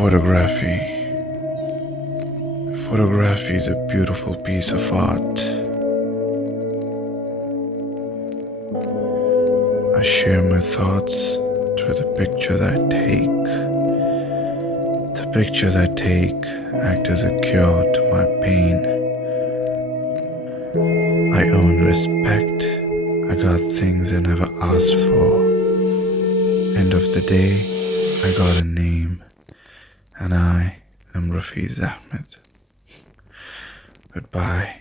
Photography. Photography is a beautiful piece of art. I share my thoughts through the pictures I take. The pictures I take act as a cure to my pain. I earn respect. I got things I never asked for. End of the day, I got a name, and I am Rafiz Ahmed. Goodbye.